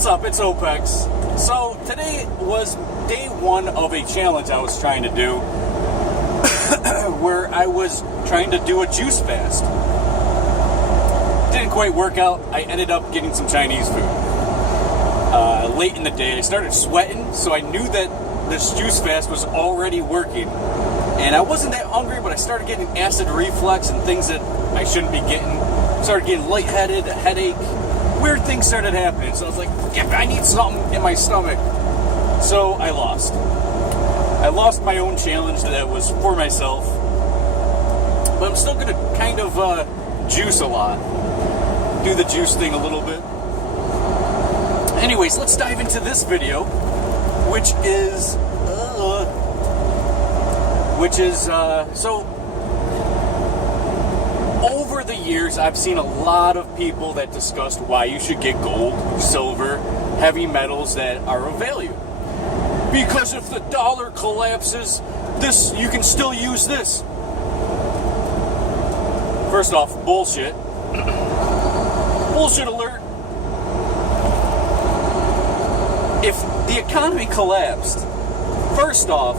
What's up? It's OPEX. So today was day one of a challenge I was trying to do where I was trying to do a juice fast. Didn't quite work out. I ended up getting some Chinese food. Late in the day, I started sweating, so I knew that this juice fast was already working. And I wasn't that hungry, but I started getting acid reflux and things that I shouldn't be getting. Started getting lightheaded, a headache. Weird things started happening. So I was like, yeah, I need something in my stomach. So I lost. I lost my own challenge that was for myself. But I'm still going to kind of juice a lot. Do the juice thing a little bit. Anyways, let's dive into this video, which is so over the years, I've seen a lot of people that discussed why you should get gold, silver, heavy metals that are of value. Because if the dollar collapses, this you can still use this. First off, bullshit. Bullshit alert. If the economy collapsed, first off,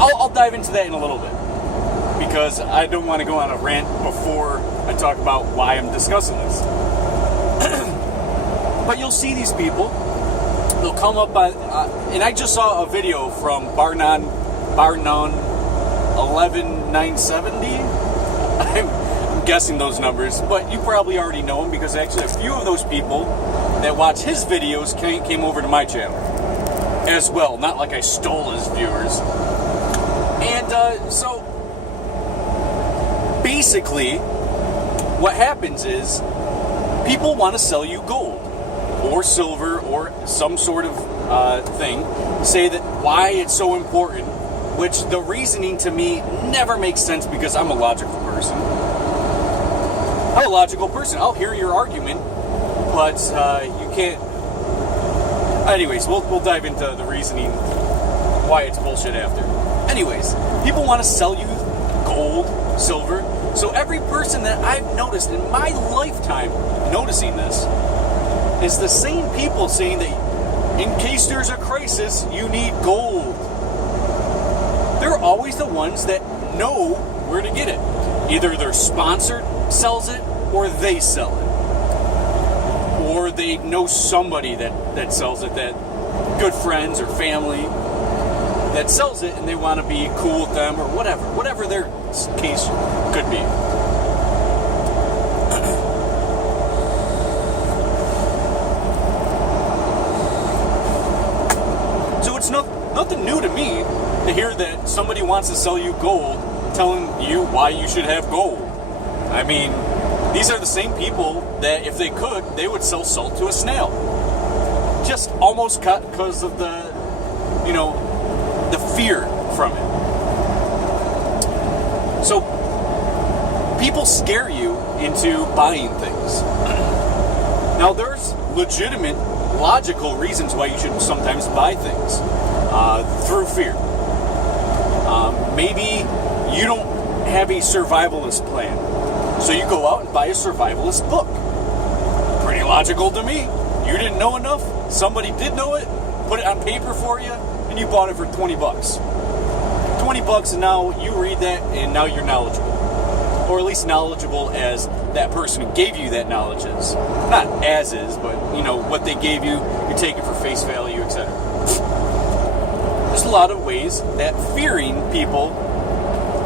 I'll dive into that in a little bit because I don't want to go on a rant before I talk about why I'm discussing this. But you'll see these people, they'll come up by, and I just saw a video from Barnon 11970. I'm guessing those numbers, but you probably already know him because actually a few of those people that watch his videos came over to my channel as well. Not like I stole his viewers. And so basically what happens is people want to sell you gold or silver or some sort of thing, say that why it's so important, which the reasoning to me never makes sense because I'm a logical person. I'll hear your argument, but you can't. Anyways, we'll dive into the reasoning why it's bullshit after. Anyways, people want to sell you gold, silver. So every person that I've noticed in my lifetime noticing this is the same people saying that in case there's a crisis, you need gold. They're always the ones that know where to get it. Either their sponsor sells it or they sell it. Or they know somebody that sells it, that good friends or family that sells it and they want to be cool with them or whatever their case could be. So it's nothing new to me to hear that somebody wants to sell you gold, telling you why you should have gold. I mean, these are the same people that if they could, they would sell salt to a snail. Just almost because of the fear from it. So people scare you into buying things. Now there's legitimate, logical reasons why you should sometimes buy things through fear. Maybe you don't have a survivalist plan, so you go out and buy a survivalist book. Pretty logical to me. You didn't know enough, somebody did know it, put it on paper for you, and you bought it for $20. $20, and now you read that, and now you're knowledgeable. Or at least knowledgeable as that person who gave you that knowledge is. Not as is, but, what they gave you, you take it for face value, etc. There's a lot of ways that fearing people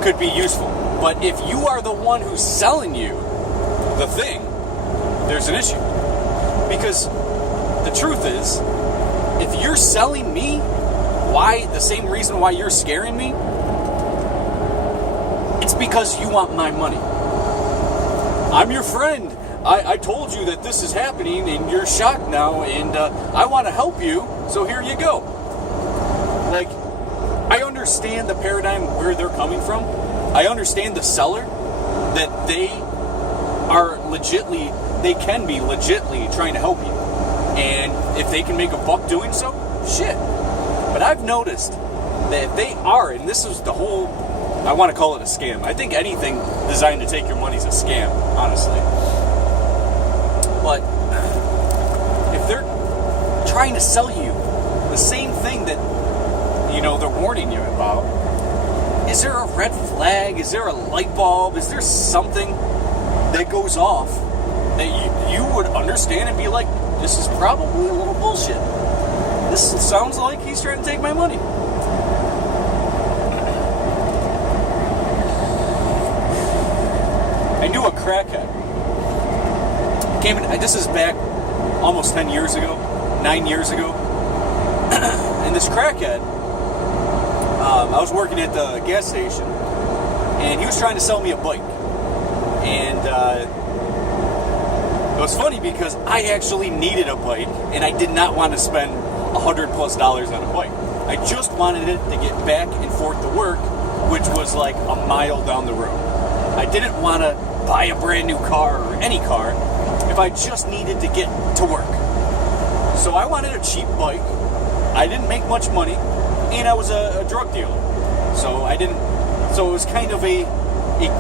could be useful. But if you are the one who's selling you the thing, there's an issue. Because the truth is, if you're selling me the same reason why you're scaring me, it's because you want my money. I'm your friend. I told you that this is happening and you're shocked now and I want to help you, so here you go. Like, I understand the paradigm where they're coming from. I understand the seller, that they can be legitly trying to help you. And if they can make a buck doing so, shit. But I've noticed that if they are, and this is the whole, I want to call it a scam. I think anything designed to take your money is a scam, honestly. But trying to sell you the same thing that, they're warning you about. Is there a red flag? Is there a light bulb? Is there something that goes off that you would understand and be like, this is probably a little bullshit. This sounds like he's trying to take my money. I knew a crackhead. This is back almost 10 years ago, 9 years ago. And this crackhead, I was working at the gas station, and he was trying to sell me a bike. And it was funny because I actually needed a bike, and I did not want to spend $100+ on a bike. I just wanted it to get back and forth to work, which was like a mile down the road. I didn't want to buy a brand new car or any car if I just needed to get to work. So I wanted a cheap bike. I didn't make much money, and I was a drug dealer. So it was kind of a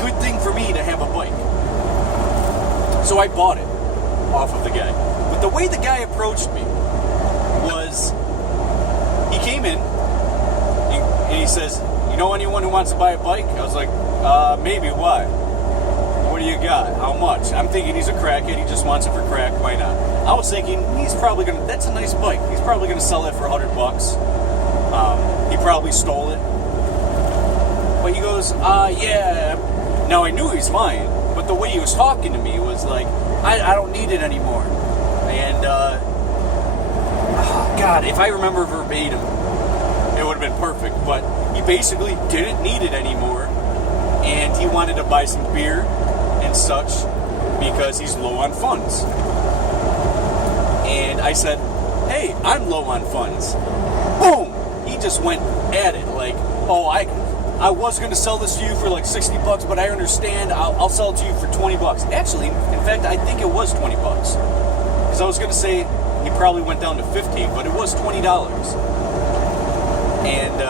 good thing for me to have a bike. So I bought it off of the guy. But the way the guy approached me was, he came in and he says, "You know anyone who wants to buy a bike?" I was like, maybe, why? What do you got? How much? I'm thinking he's a crackhead, he just wants it for crack, why not? I was thinking, that's a nice bike. He's probably gonna sell it for $100. He probably stole it. But he goes, yeah. Now I knew he was lying, but the way he was talking to me was like, I don't need it anymore. And, God, if I remember verbatim, it would have been perfect. But he basically didn't need it anymore, and he wanted to buy some beer and such because he's low on funds. And I said, hey, I'm low on funds. Boom! He just went at it like, oh, I was going to sell this to you for like $60, but I understand. I'll sell it to you for $20. Actually, in fact, I think it was $20. Because I was going to say he probably went down to $15, but it was $20. And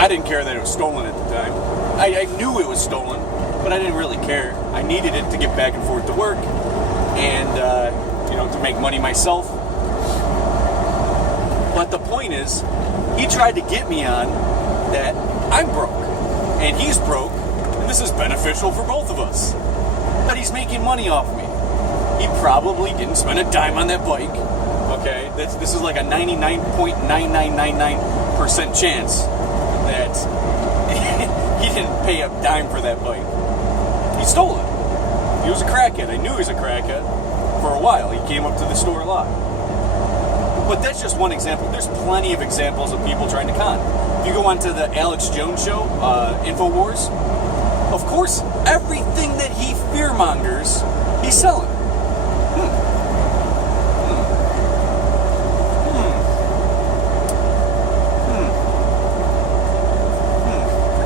I didn't care that it was stolen at the time. I knew it was stolen, but I didn't really care. I needed it to get back and forth to work and, to make money myself. But the point is, he tried to get me on that I'm broke, and he's broke, and this is beneficial for both of us. But he's making money off me. He probably didn't spend a dime on that bike, okay? This is like a 99.9999% chance that he didn't pay a dime for that bike. He stole it. He was a crackhead. I knew he was a crackhead for a while. He came up to the store a lot. But that's just one example. There's plenty of examples of people trying to con. If you go onto the Alex Jones show, InfoWars, of course, everything that he fearmongers, he's selling.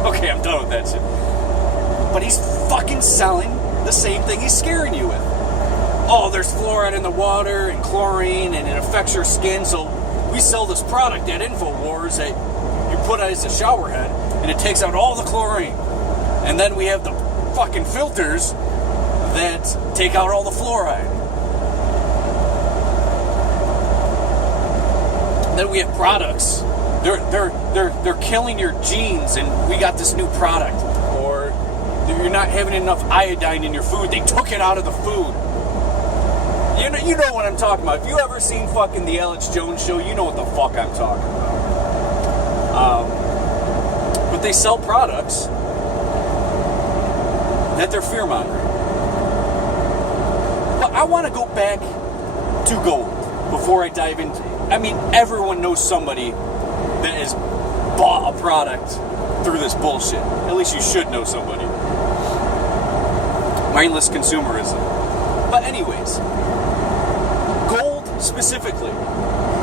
Okay, I'm done with that shit. But he's fucking selling the same thing he's scaring you with. Oh, there's fluoride in the water and chlorine, and it affects your skin, so we sell this product at InfoWars that you put as a shower head, and it takes out all the chlorine. And then we have the fucking filters that take out all the fluoride. Then we have products. They're killing your genes, and we got this new product. Or you're not having enough iodine in your food. They took it out of the food. You know what I'm talking about. If you ever seen fucking the Alex Jones show, you know what the fuck I'm talking about. But they sell products that they're fear-mongering. But I want to go back to gold before I dive into it. I mean, everyone knows somebody that has bought a product through this bullshit. At least you should know somebody. Mindless consumerism. But anyways, gold specifically.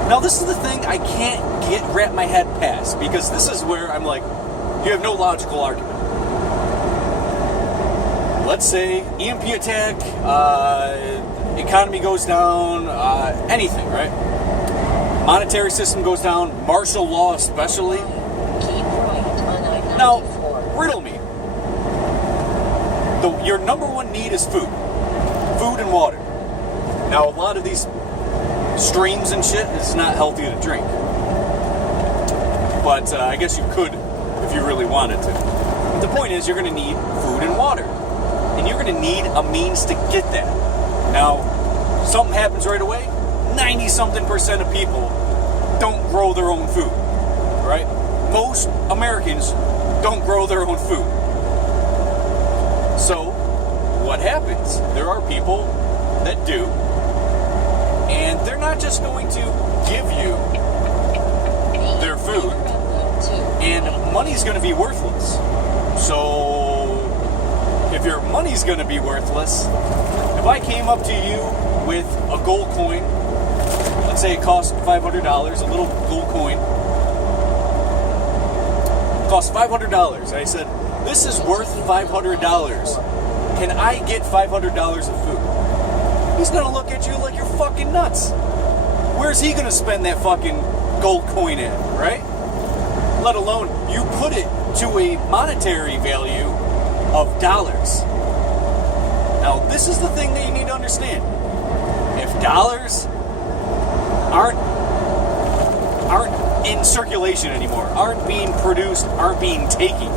Now this is the thing I can't wrap my head past, because this is where I'm like, you have no logical argument. Let's say EMP attack, economy goes down, anything, right? Monetary system goes down, martial law especially. Now, riddle me. Your number one need is food. Food and water. Now, a lot of these streams and shit, it's not healthy to drink. But I guess you could if you really wanted to. But the point is, you're going to need food and water. And you're going to need a means to get that. Now, something happens right away. 90-something% of people don't grow their own food. Right? Most Americans don't grow their own food. So, what happens? There are people that do. And they're not just going to give you their food. And money's going to be worthless. So, if your money's going to be worthless, if I came up to you with a gold coin, let's say it cost $500, a little gold coin, cost $500. I said, this is worth $500. Can I get $500 of food? He's going to look at you like you're fucking nuts. Where's he going to spend that fucking gold coin at, right? Let alone you put it to a monetary value of dollars. Now, this is the thing that you need to understand. If dollars aren't in circulation anymore, aren't being produced, aren't being taken.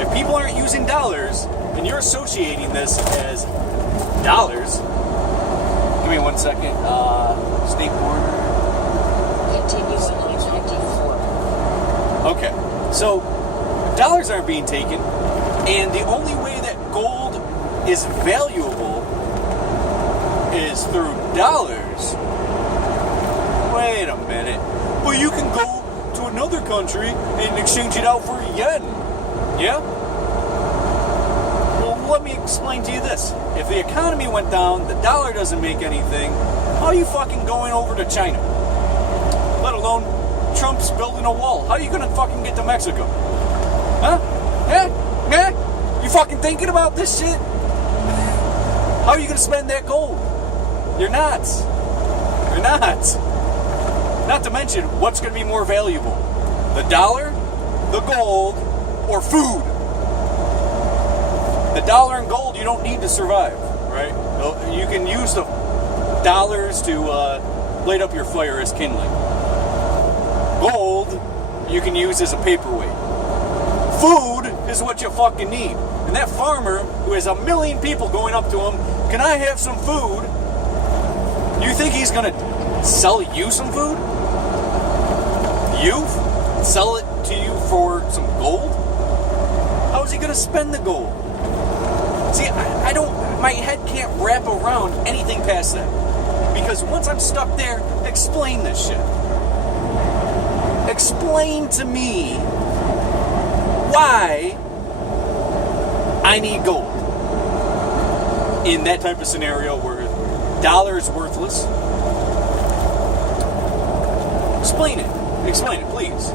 If people aren't using dollars, and you're associating this as dollars. Give me 1 second. State border. Continue on I-94. Okay, so dollars aren't being taken, and the only way that gold is valuable is through dollars. Wait a minute. Well, you can go to another country and exchange it out for yen. Yeah? Well, let me explain to you this. If the economy went down, the dollar doesn't make anything, how are you fucking going over to China? Let alone Trump's building a wall. How are you gonna fucking get to Mexico? Huh? Yeah? You fucking thinking about this shit? How are you gonna spend that gold? You're not. You're not. Not to mention, what's gonna be more valuable? The dollar, the gold, or food? The dollar and gold you don't need to survive, right? You can use the dollars to light up your fire as kindling. Gold you can use as a paperweight. Food is what you fucking need. And that farmer who has 1 million people going up to him, can I have some food? You think he's gonna sell you some food? You? Sell it to you for some gold? How is he gonna spend the gold? See, I don't, my head can't wrap around anything past that. Because once I'm stuck there, explain this shit. Explain to me why I need gold in that type of scenario where dollar is worthless. Explain it. Explain it, please.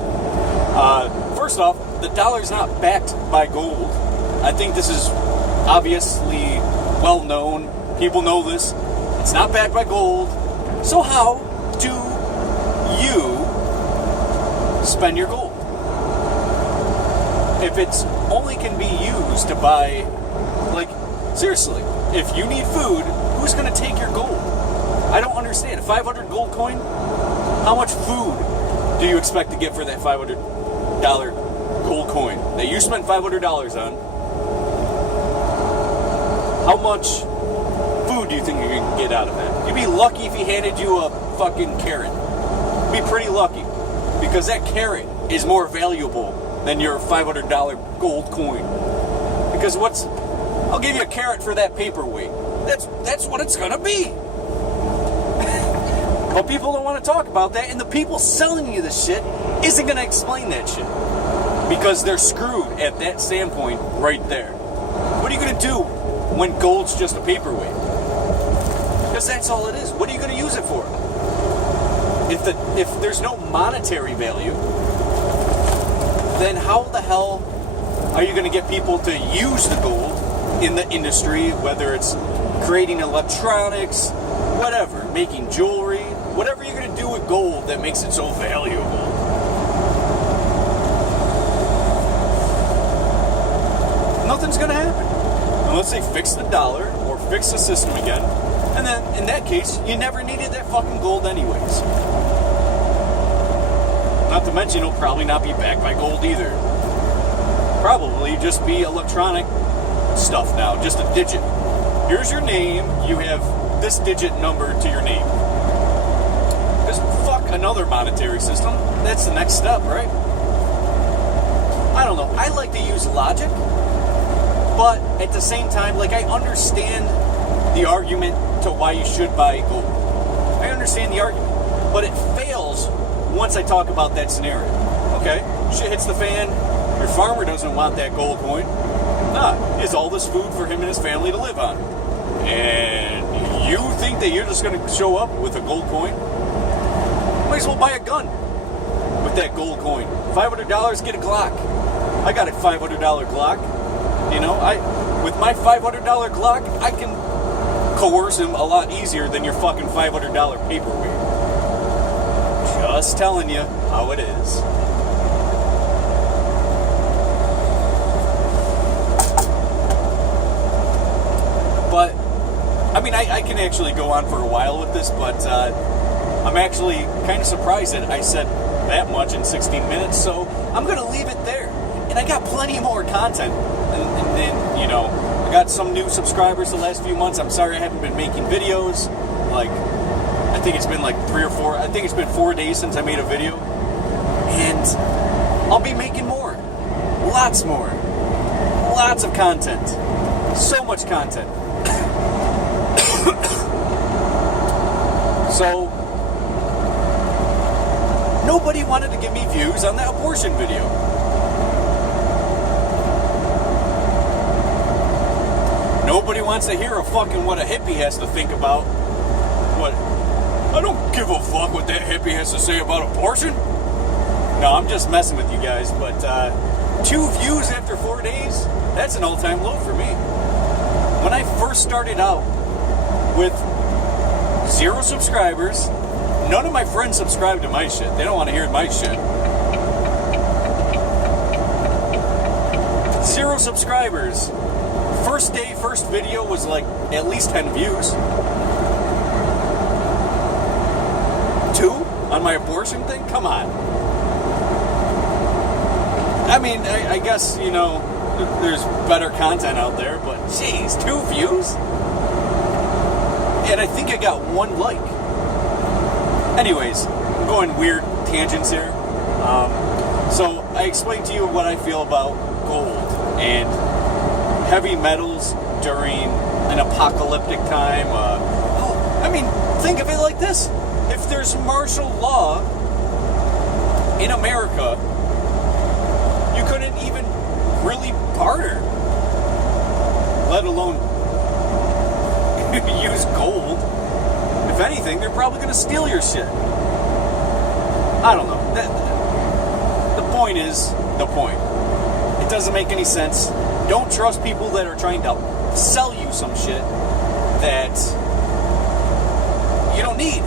First off, the dollar's not backed by gold. I think this is obviously well known. People know this. It's not backed by gold. So how do you spend your gold? If it's only can be used to buy, like, seriously, if you need food, who's going to take your gold? I don't understand. A 500 gold coin? How much food do you expect to get for that $500 gold coin that you spent $500 on? How much food do you think you can get out of that? You'd be lucky if he handed you a fucking carrot. You'd be pretty lucky. Because that carrot is more valuable than your $500 gold coin. Because I'll give you a carrot for that paperweight. That's what it's gonna be. But people don't want to talk about that, and the people selling you this shit isn't gonna explain that shit. Because they're screwed at that standpoint right there. What are you gonna do when gold's just a paperweight? Because that's all it is. What are you gonna use it for? If there's no monetary value, then how the hell are you going to get people to use the gold in the industry, whether it's creating electronics, whatever, making jewelry, whatever you're going to do with gold that makes it so valuable? Nothing's going to happen unless they fix the dollar or fix the system again And then, in that case, you never needed that fucking gold anyways. Not to mention, it'll probably not be backed by gold either. Probably just be electronic stuff now, just a digit. Here's your name, you have this digit number to your name. Because fuck another monetary system, that's the next step, right? I don't know, I like to use logic, but at the same time, like, I understand the argument to why you should buy gold. I understand the argument, but it fails once I talk about that scenario, okay? Shit hits the fan, your farmer doesn't want that gold coin. Nah, he has all this food for him and his family to live on. And you think that you're just gonna show up with a gold coin? Might as well buy a gun with that gold coin. $500, get a Glock. I got a $500 Glock. You know, with my $500 Glock, I can coerce him a lot easier than your fucking $500 paperweight. Just telling you how it is. But, I mean, I can actually go on for a while with this, but I'm actually kind of surprised that I said that much in 16 minutes, so I'm going to leave it there. And I got plenty more content. And then, you know, I got some new subscribers the last few months. I'm sorry I haven't been making videos. Like, I think it's been like 3 or 4. I think it's been 4 days since I made a video. And I'll be making more. Lots more. Lots of content. So much content. So, nobody wanted to give me views on that abortion video. Nobody wants to hear what a hippie has to think about. What? I don't give a fuck what that hippie has to say about abortion. No, I'm just messing with you guys, but 2 views after 4 days, that's an all-time low for me. When I first started out with 0 subscribers, none of my friends subscribed to my shit. They don't want to hear my shit. 0 subscribers. First day, first video was like at least 10 views. 2 on my abortion thing? Come on. I mean, I guess, you know, there's better content out there, but jeez, 2 views? And I think I got 1 like. Anyways, I'm going weird tangents here. So I explained to you what I feel about gold and heavy metals during an apocalyptic time. I mean, think of it like this. If there's martial law in America, you couldn't even really barter, let alone use gold. If anything, they're probably going to steal your shit. I don't know. The point is the point. It doesn't make any sense. Don't trust people that are trying to sell you some shit that you don't need.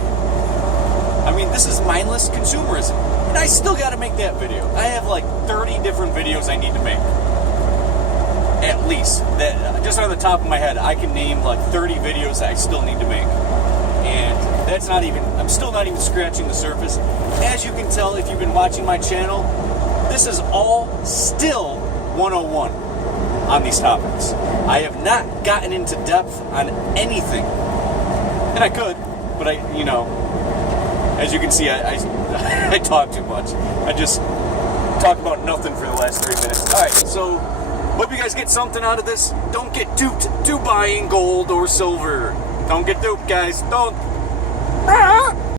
I mean, this is mindless consumerism. And I still got to make that video. I have like 30 different videos I need to make. At least. That, just on the top of my head, I can name like 30 videos that I still need to make. And that's not even, I'm still not even scratching the surface. As you can tell if you've been watching my channel, this is all still 101 on these topics. I have not gotten into depth on anything. And I could, but I, you know, as you can see, I talk too much. I just talk about nothing for the last 3 minutes. Alright, so hope you guys get something out of this. Don't get duped to buying gold or silver. Don't get duped, guys. Don't.